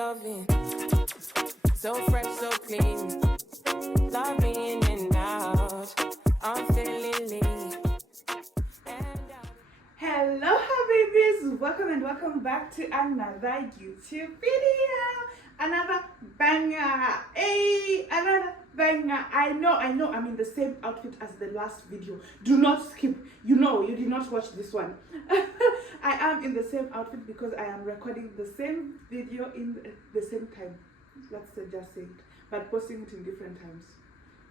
loving. So fresh, so clean. Love me in and out. I'm feeling lean. Hello babies, welcome back to another YouTube video. Another banger. Hey, another banger. I know I'm in the same outfit as the last video. Do not skip. You did not watch this one. I am in the same outfit because I am recording the same video in the same time. Let's just say it, but posting it in different times.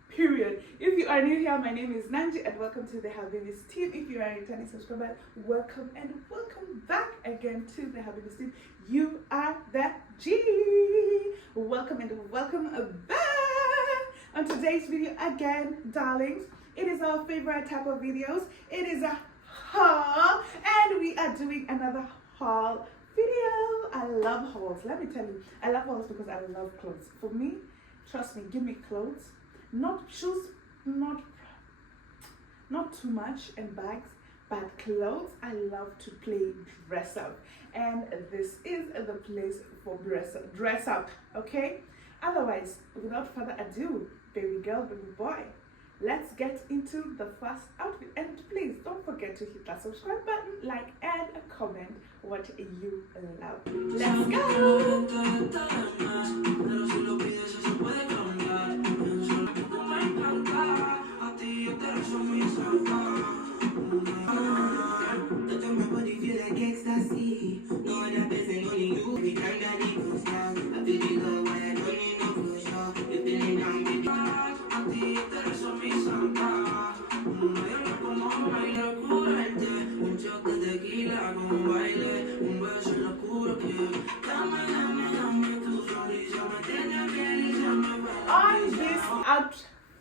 Period. If you are new here, my name is Nanji and welcome to the Habibis team. If you are a returning subscriber, welcome and welcome back again to the Habibis team. You are the G. Welcome and welcome back. On today's video again, darlings, it is our favorite type of videos. It is a haul and we are doing another haul video. I love hauls. Let me tell you, I love hauls because I love clothes. For me, trust me, give me clothes. Not shoes, not too much, and bags, but clothes. I love to play dress up, and this is the place for dress up. Okay. Otherwise, without further ado, baby girl, baby boy, let's get into the first outfit. And please don't forget to hit that subscribe button, like, and comment what you love. Let's go. On this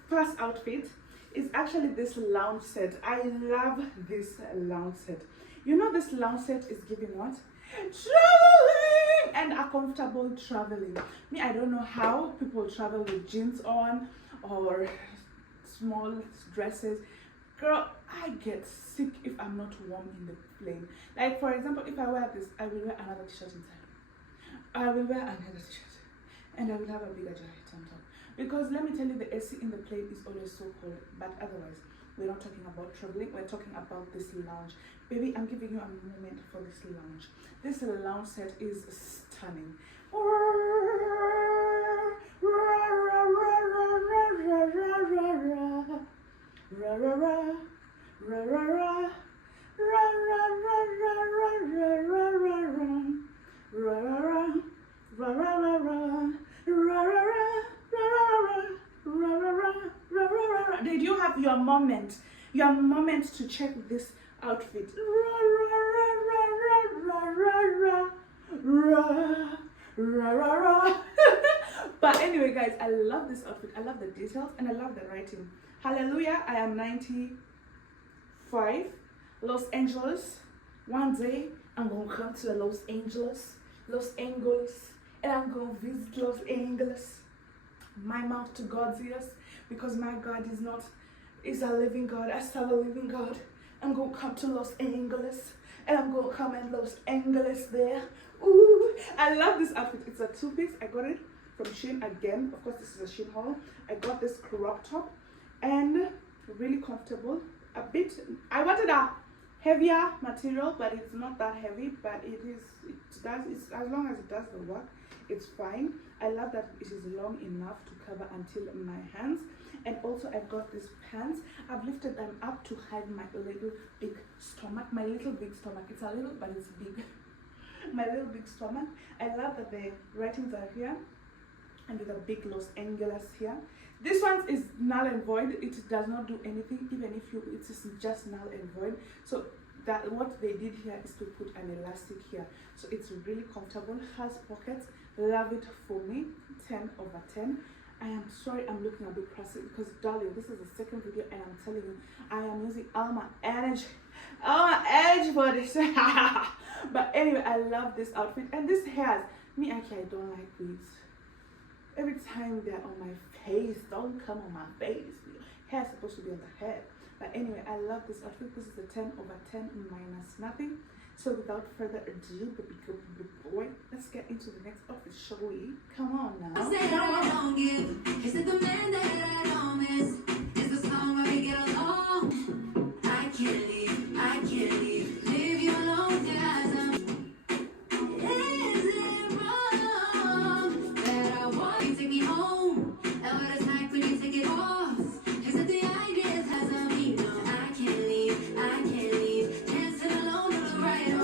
first outfit is actually this lounge set. I love this lounge set. You know, this lounge set is giving what? Traveling and a comfortable traveling. Me, I don't know how people travel with jeans on or small dresses. Girl, I get sick if I'm not warm in the plane. Like, for example, if I wear this, I will wear another t-shirt inside. I will wear another t-shirt and I will have a bigger jacket on top. Because let me tell you, the AC in the plane is always so cold. But otherwise, we're not talking about traveling, we're talking about this lounge. Baby, I'm giving you a moment for this lounge. This lounge set is stunning. Did you have your moment to check this outfit? But anyway, guys, I love this outfit. I love the details and I love the writing. Hallelujah, I am 95, Los Angeles. One day I'm gonna come to Los Angeles, and I'm gonna visit Los Angeles. My mouth to God's ears, because my God is a living God. I serve a living God. I'm gonna come to Los Angeles and I'm gonna come in Los Angeles there. Ooh, I love this outfit. It's a two-piece. I got it from Shein again. Of course, this is a Shein haul. I got this crop top and really comfortable. I wanted a heavier material, but it's not that heavy, but it's as long as it does the work, it's fine. I love that it is long enough to cover until my hands. And also I've got these pants. I've lifted them up to hide my little big stomach. My little big stomach. It's a little, but it's big. My little big stomach. I love that the writings are here and with a big Los Angeles here. This one is null and void. It does not do anything, even if it is just null and void. So that what they did here is to put an elastic here. So it's really comfortable, has pockets. Love it for me. 10/10. I am sorry I'm looking a bit crusty because, darling, this is the second video and I'm telling you, I am using all my energy for this. But anyway, I love this outfit. And this hairs, me actually, I don't like these. Every time they're on my face, don't come on my face. Hair is supposed to be on the head. But anyway, I love this outfit. This is a 10/10 minus nothing. So without further ado, baby girl, baby boy, let's get into the next outfit, shall we? Come on now. I said I don't give. Is it the man that I don't miss? Is the song where we get along? I can't leave, leave you alone, guys. Is it wrong that I want you to take me home? And what it's like when you take it off? Is it the idea has a me? No, I can't leave, dancing alone to the right on.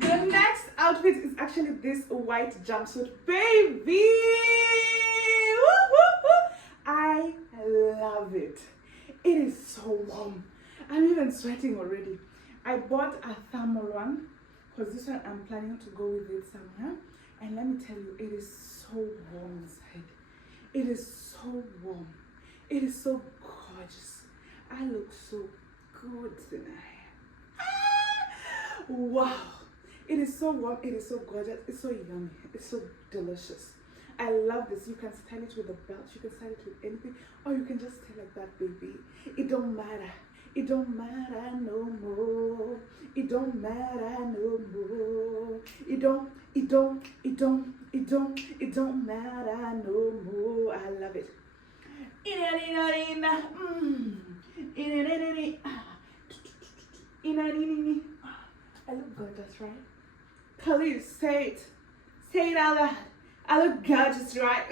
The next outfit is actually this white jumpsuit, baby. Woo, woo, woo. I love it. It is so warm. I'm even sweating already. I bought a thermal one because this one I'm planning to go with it somewhere. And let me tell you, it is so warm inside. It is so warm. It is so gorgeous. I look so good tonight. Ah! Wow. It is so warm. It is so gorgeous. It's so yummy. It's so delicious. I love this. You can style it with a belt. You can style it with anything. Or you can just style like that, baby. It don't matter. It don't matter no more. It don't matter no more. It don't matter no more. I love it. I look gorgeous, right? Please say it. Say it out loud. I look gorgeous, right?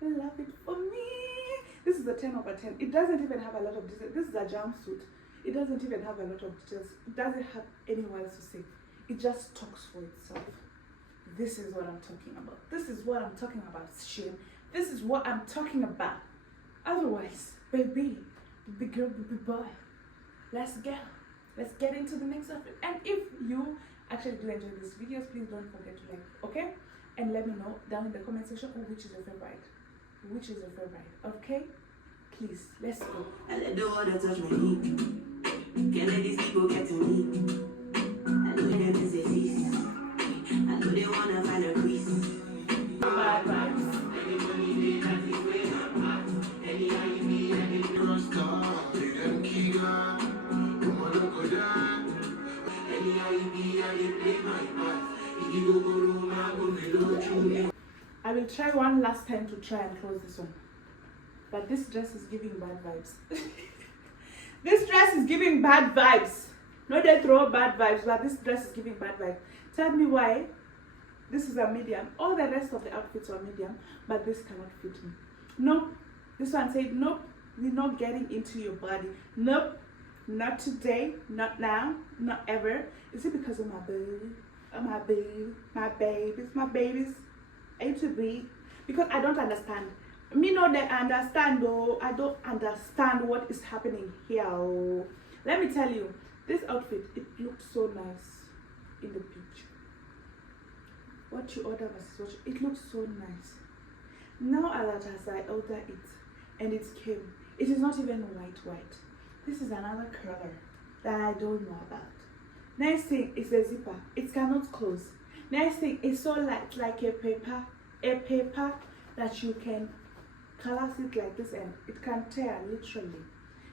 Love it for me. This is a 10 over 10. It doesn't even have a lot of details. This is a jumpsuit. It doesn't even have a lot of details. It doesn't have anyone else to say. It just talks for itself. This is what I'm talking about. This is what I'm talking about, shein. This is what I'm talking about. Otherwise, baby, big girl, big boy, let's go. Let's get into the next outfit. And if you actually do enjoy these videos, please don't forget to like, okay? And let me know down in the comment section which is your favorite. Which is your favorite, okay? Please, let's go. I let the water touch my knee. Can't let these people get to me. I know them is a feast. I know they wanna find a crease. Bad vibes. I will try one last time to try and close this one. But this dress is giving bad vibes. This dress is giving bad vibes. Not they throw bad vibes, but this dress is giving bad vibes. Tell me why. This is a medium. All the rest of the outfits are medium, but this cannot fit me. Nope. This one said, nope, we're not getting into your body. Nope. Not today, not now, not ever. Is it because of my baby? Oh, my baby, my babies, A to B? Because I don't understand. Me know that I understand though. I don't understand what is happening here. Oh. Let me tell you, this outfit, it looks so nice in the picture. What you order versus what it looks so nice. Now as I order it and it came, it is not even white. This is another color that I don't know about. Next thing is the zipper. It cannot close. Next thing is so light, like a paper that you can collapse it like this and it can tear literally.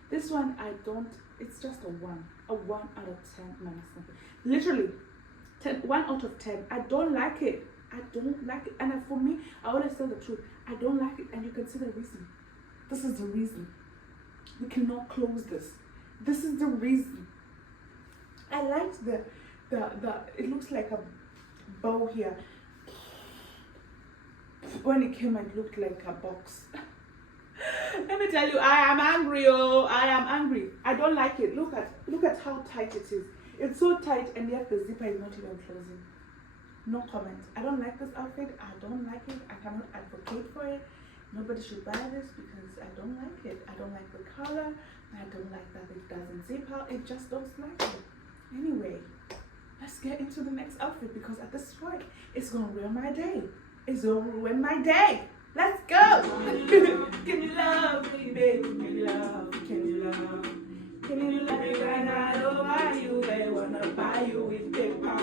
This one I don't. It's just a 1 out of 10 minus something. Literally, 1 out of 10. I don't like it. And for me, I always tell the truth. I don't like it, and you can see the reason. This is the reason. We cannot close this. This is the reason. I liked the it looks like a bow here. When it came, it looked like a box. Let me tell you, I am angry. Oh, I am angry. I don't like it. Look at how tight it is. It's so tight, and yet the zipper is not even closing. No comment. I don't like this outfit. I don't like it. I cannot advocate for it. Nobody should buy this because I don't like it. I don't like the color. I don't like that it doesn't zip out. It just don't like it. Anyway, let's get into the next outfit because at this point, it's gonna ruin my day. It's gonna ruin my day. Let's go. Can you love me, baby? Can you love? Can you love? Can you love me right now? I don't buy you. They wanna buy you with paper.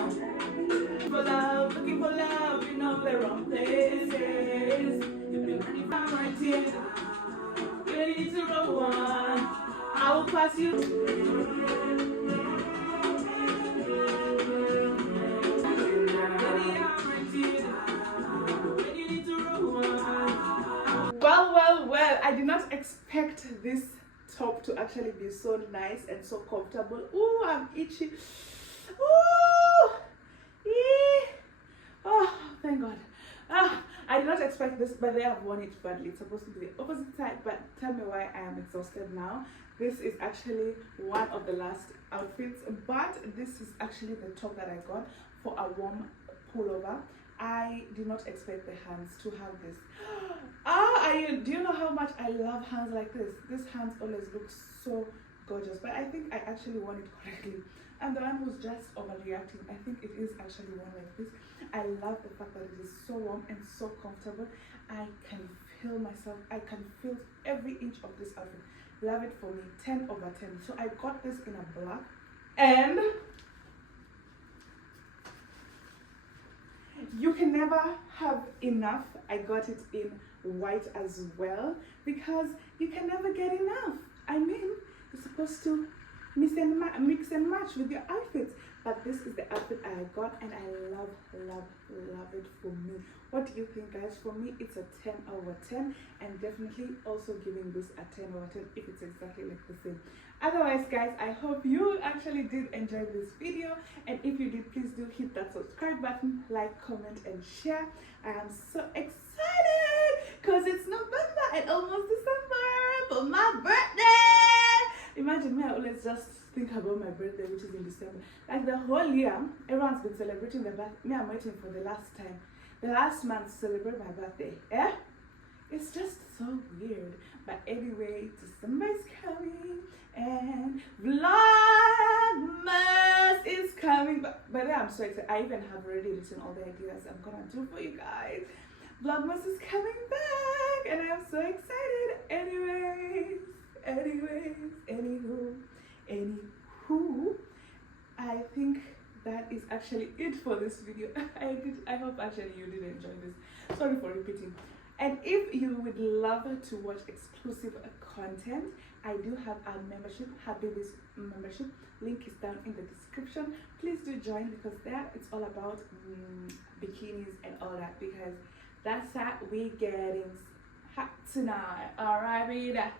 Looking for love in all the wrong places. If you find right here, you need to roll one. pass you. Well, I did not expect this top to actually be so nice and so comfortable. Ooh, I'm itchy. Ooh, ee. Oh, thank God. I did not expect this, but they have worn it badly. It's supposed to be the opposite side, but tell me why I am exhausted now. This is actually one of the last outfits, but this is actually the top that I got for a warm pullover. I did not expect the hands to have this. Do you know how much I love hands like this? These hands always look so gorgeous, but I think I actually won it correctly. I'm the one who's just overreacting. I think it is actually one like this. I love the fact that it is so warm and so comfortable. I can feel myself. I can feel every inch of this outfit. Love it for me. 10 over 10. So I got this in a black, and you can never have enough. I got it in white as well because you can never get enough. I mean, you're supposed to mix and match with your outfits, but this is the outfit I got, and I love it for me. What do you think, guys? For me, it's a 10 over 10, and definitely also giving this a 10 over 10 if it's exactly like the same. Otherwise, guys, I hope you actually did enjoy this video, and if you did, please do hit that subscribe button, like, comment, and share. I am so excited because it's November and almost December for my birthday. Imagine me, I always just think about my birthday, which is in December. Like the whole year, everyone's been celebrating their birthday. Me, I'm waiting for the last month to celebrate my birthday. Eh? It's just so weird. But anyway, December is coming and Vlogmas is coming. But yeah, I'm so excited. I even have already written all the ideas I'm gonna do for you guys. Vlogmas is coming back and I'm so excited. Anywho, I think that is actually it for this video. I hope actually you did enjoy this. Sorry for repeating. And if you would love to watch exclusive content, I do have a membership, Happy This membership. Link is down in the description. Please do join because there it's all about bikinis and all that, because that's how we getting hot tonight. Alright, Rita.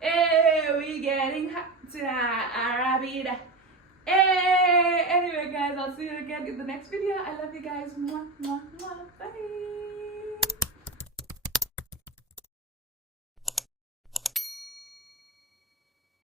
Hey, we getting hot tonight. Alright, Rita. Hey, anyway, guys, I'll see you again in the next video. I love you guys. Mwah, mwah, mwah. Bye.